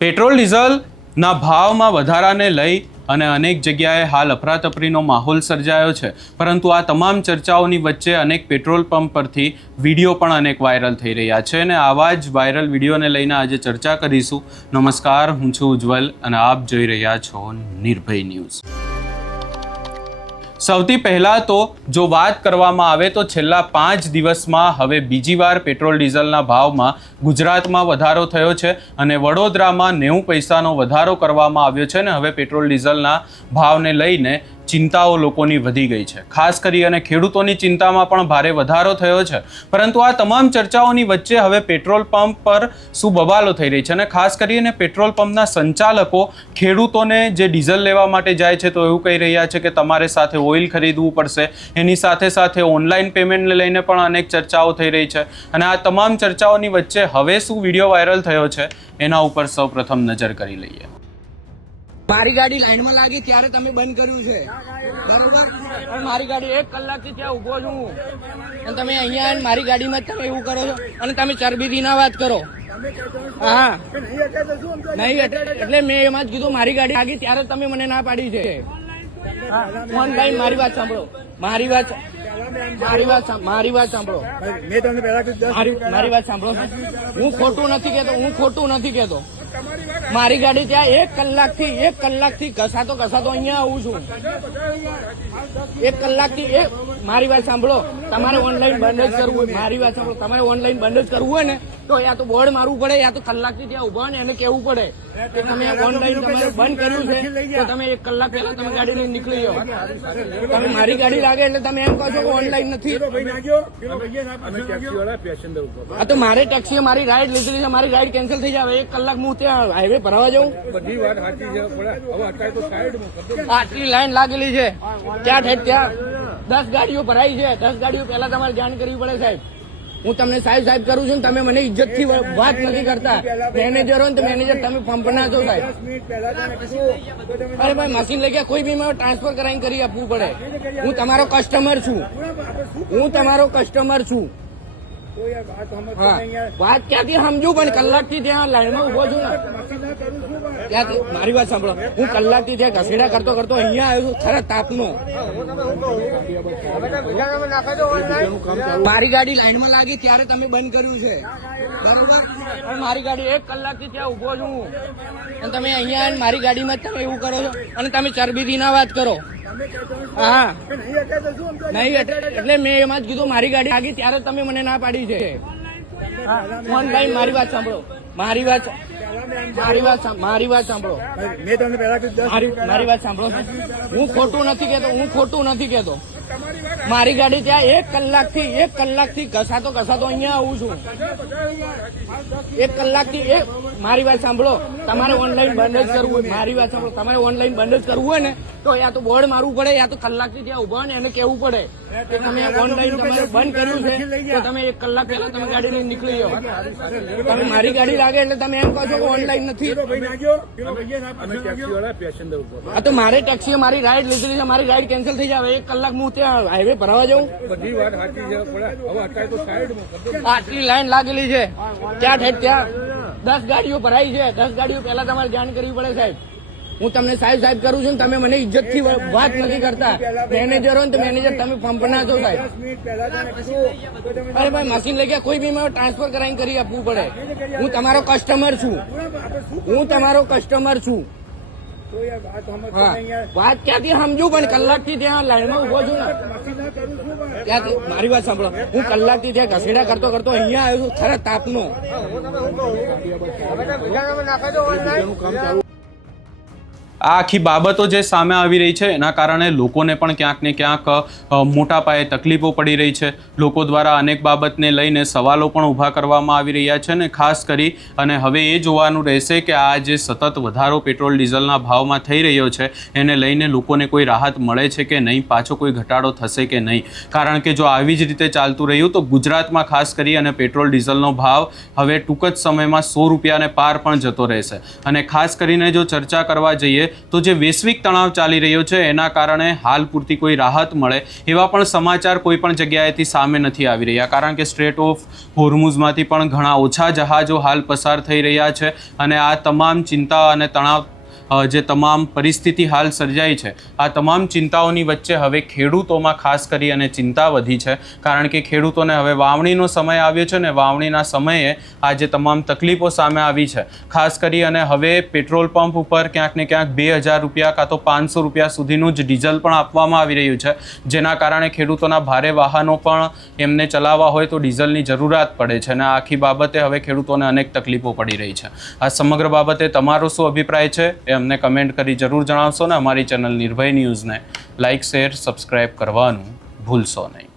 Petrol ડીઝલના ભાવમાં વધારાને લઈ અને અનેક જગ્યાએ હાલ અફરાતફરીનો માહોલ સર્જાયો છે, પરંતુ આ તમામ ચર્ચાઓની વચ્ચે અનેક પેટ્રોલ પંપ પરથી વિડીયો પણ અનેક વાયરલ થઈ રહ્યા છે અને આવા જ વાયરલ વિડીયોને લઈને આજે ચર્ચા કરીશું. નમસ્કાર, હું છું ઉજ્જવલ અને આપ જોઈ રહ્યા છો નિર્ભય ન્યૂઝ. સૌથી પહેલાં તો જો વાત કરવામાં આવે તો છેલ્લા 5 દિવસમાં હવે બીજી વાર પેટ્રોલ ડીઝલના ભાવમાં ગુજરાતમાં વધારો થયો છે અને વડોદરામાં 90 પૈસાનો વધારો કરવામાં આવ્યો છે અને હવે પેટ્રોલ ડીઝલના ભાવને લઈને ચિંતાઓ લોકોની વધી ગઈ છે. ખાસ કરી અને ખેડૂતોની ચિંતામાં પણ ભારે વધારો થયો છે. પરંતુ આ તમામ ચર્ચાઓની વચ્ચે હવે પેટ્રોલ પંપ પર શું બબાલો થઈ રહી છે અને ખાસ કરીને પેટ્રોલ પંપના સંચાલકો ખેડૂતોને જે ડીઝલ લેવા માટે જાય છે તો એવું કહી રહ્યા છે કે તમારે સાથે ઓઇલ ખરીદવું પડશે. એની સાથે સાથે ઓનલાઈન પેમેન્ટને લઈને પણ અનેક ચર્ચાઓ થઈ રહી છે અને આ તમામ ચર્ચાઓની વચ્ચે હવે શું વિડીયો વાયરલ થયો છે એના ઉપર સૌપ્રથમ નજર કરી લઈએ. મારી ગાડી લાઈનમાં લાગી ત્યારે તમે બંધ કર્યું છે, બરોબર? પણ મારી ગાડી 1 કલાકથી ત્યાં ઉભો છું અને તમે અહીંયા આવીને મારી ગાડીમાં જ તમે એવું કરો છો અને તમે ચરબીથી ના વાત કરો. હા, નહીં એટલે મેં એમાં જ કીધું મારી ગાડી લાગી ત્યારે તમે મને ના પાડી છે. ઓનલાઈન મારી વાત સાંભળો, મારી વાત સાંભળો, મારી વાત સાંભળો. હું ખોટું નથી કેતો. મારી ગાડી ત્યાં 1 કલાકથી ઘસાતો અહીંયા આવું છું. 1 કલાકથી મારી વાત સાંભળો. તમારે ઓનલાઈન બંધ જ કરવું હોય, મારી વાત સાંભળો, તમારે ઓનલાઈન બંધ જ કરવું હોય ને તો યા તો બોર્ડ મારવું પડે યા તો કલાકથી ત્યાં ઉભા ને એને કેવું પડે કે તમે ઓનલાઈન તમારે બંધ કર્યું છે તો તમે 1 કલાક પહેલા તમે ગાડી લઈને નીકળી જાઓ. તમે મારી ગાડી લાગે એટલે તમે એમ કહો છો કે ઓનલાઈન નથી. હા, તો મારે ટેક્સીએ મારી રાઈડ લીધેલી છે, મારી રાઈડ કેન્સલ થઈ જાય. 1 કલાક હું ત્યાં હાઈવે ભરવા જાઉં. આટલી લાઈન લાગેલી છે ત્યાં 10 ગાડીઓ ભરાઈ છે. 10 ગાડીઓ પહેલા તમારે જાણ કરવી પડે સાહેબ. હું તમને સાહેબ કરું છું, તમે મને ઇજ્જતથી વાત નથી કરતા. મેનેજર હોય ને તો મેનેજર તમે પંપના છો સાહેબ. અરે ભાઈ, મશીન લઈ ગયા કોઈ બી મારે ટ્રાન્સફર કરાવીને કરી આપવું પડે. હું તમારો કસ્ટમર છું. હા, વાત ક્યાંથી સમજુ પણ કલાકથી ત્યાં લાઈનમાં ઉભો છું ને. ત્યાંથી મારી વાત સાંભળો, હું કલાકથી ત્યાં ઘસેડા કરતો અહીંયા આવ્યો છું ખરા તાપનો. મારી ગાડી લાઈનમાં લાગી ત્યારે તમે બંધ કર્યું છે, બરોબર? પણ મારી ગાડી 1 કલાકથી ત્યાં ઉભો છું અને તમે અહીંયા આવીને મારી ગાડીમાં જ તમે એવું કરો છો અને તમે ચરબીથી ના વાત કરો. હા, નહીં એટલે મેં એમાં જ કીધું મારી ગાડી લાગી ત્યારે તમે મને ના પાડી છે. ઓનલાઈન મારી વાત સાંભળો, મારી વાત સાંભળો. હું ખોટું નથી કેતો. મારી ગાડી ત્યાં 1 કલાકથી ઘસાતો અહીંયા આવું છું. 1 કલાકથી મારી વાત સાંભળો. તમારે ઓનલાઈન બંધ જ કરવું હોય, મારી વાત સાંભળો, તમારે ઓનલાઈન બંધ જ કરવું હોય ને તો યા તો બોર્ડ મારવું પડે યા તો કલાકથી ત્યાં ઉભા ને એને કેવું પડે કે તમે ઓનલાઈન તમારે બંધ કર્યું છે તો તમે 1 કલાક પહેલા તમે ગાડી લઈને નીકળી જાઓ. તમે મારી ગાડી લાગે એટલે તમે એમ કહો છો કે ઓનલાઈન નથી. હા, તો મારે ટેક્સીએ મારી રાઈડ લીધેલી છે, મારી રાઈડ કેન્સલ થઈ જાય. 1 કલાક હું ત્યાં હાઈવે ભરવા જાઉં. આટલી લાઈન લાગેલી છે ત્યાં 10 ગાડીઓ ભરાઈ છે. 10 ગાડીઓ પહેલા તમારે જાણ કરવી પડે સાહેબ. હું તમને સાહેબ કરું છું, તમે મને ઇજ્જતથી વાત નથી કરતા. મેનેજર હોય ને તો મેનેજર તમે પંપના છો સાહેબ. અરે ભાઈ, મશીન લઈ ગયા કોઈ બી મારે ટ્રાન્સફર કરાવીને કરી આપવું પડે. હું તમારો કસ્ટમર છું. હા, વાત ક્યાંથી સમજુ પણ કલાકથી ત્યાં લાઈનમાં ઉભો છું ને. ત્યાંથી મારી વાત સાંભળો, હું કલાકથી ત્યાં ઘસેડા કરતો અહીંયા આવ્યો છું ખરા તાપનો. આ આખી બાબતો જે સામે આવી રહી છે એના કારણે લોકોને પણ ક્યાંક ને ક્યાંક મોટા પાયે તકલીફો પડી રહી છે. લોકો દ્વારા અનેક બાબતને લઈને સવાલો પણ ઊભા કરવામાં આવી રહ્યા છે અને ખાસ કરી અને હવે એ જોવાનું રહેશે કે આ જે સતત વધારો પેટ્રોલ ડીઝલના ભાવમાં થઈ રહ્યો છે એને લઈને લોકોને કોઈ રાહત મળે છે કે નહીં, પાછો કોઈ ઘટાડો થશે કે નહીં. કારણ કે જો આવી જ રીતે ચાલતું રહ્યું તો ગુજરાતમાં ખાસ કરી અને પેટ્રોલ ડીઝલનો ભાવ હવે ટૂંક જ સમયમાં 100 રૂપિયાને પાર પણ જતો રહેશે. અને ખાસ કરીને જો ચર્ચા કરવા જઈએ તો જે વૈશ્વિક તણાવ ચાલી રહ્યો છે એના કારણે હાલ પૂરતી કોઈ રાહત મળે એવા પણ સમાચાર કોઈ પણ જગ્યાએથી સામે નથી આવી રહ્યા, કારણ કે સ્ટ્રેટ ઓફ હોર્મુઝમાંથી પણ ઘણા ઓછા જહાજો હાલ પસાર થઈ રહ્યા છે અને આ તમામ ચિંતા અને તણાવ જે તમામ પરિસ્થિતિ હાલ સર્જાઈ છે આ તમામ ચિંતાઓની વચ્ચે હવે ખેડૂતોમાં ખાસ કરી અને ચિંતા વધી છે, કારણ કે ખેડૂતોને હવે વાવણીનો સમય આવ્યો છે ને વાવણીના સમયે આ જે તમામ તકલીફો સામે આવી છે, ખાસ કરી અને હવે પેટ્રોલ પંપ ઉપર ક્યાંક ને ક્યાંક 2000 રૂપિયા કાં તો 500 રૂપિયા સુધીનું જ ડીઝલ પણ આપવામાં આવી રહ્યું છે, જેના કારણે ખેડૂતોના ભારે વાહનો પણ એમને ચલાવવા હોય તો ડીઝલની જરૂરિયાત પડે છે અને આખી બાબતે હવે ખેડૂતોને અનેક તકલીફો પડી રહી છે. આ સમગ્ર બાબતે તમારો શું અભિપ્રાય છે એ અમને કમેન્ટ કરી જરૂર જણાવશો ને અમારી ચેનલ નિર્ભય ન્યૂઝને લાઇક શેર સબસ્ક્રાઇબ કરવાનું ભૂલશો નહીં.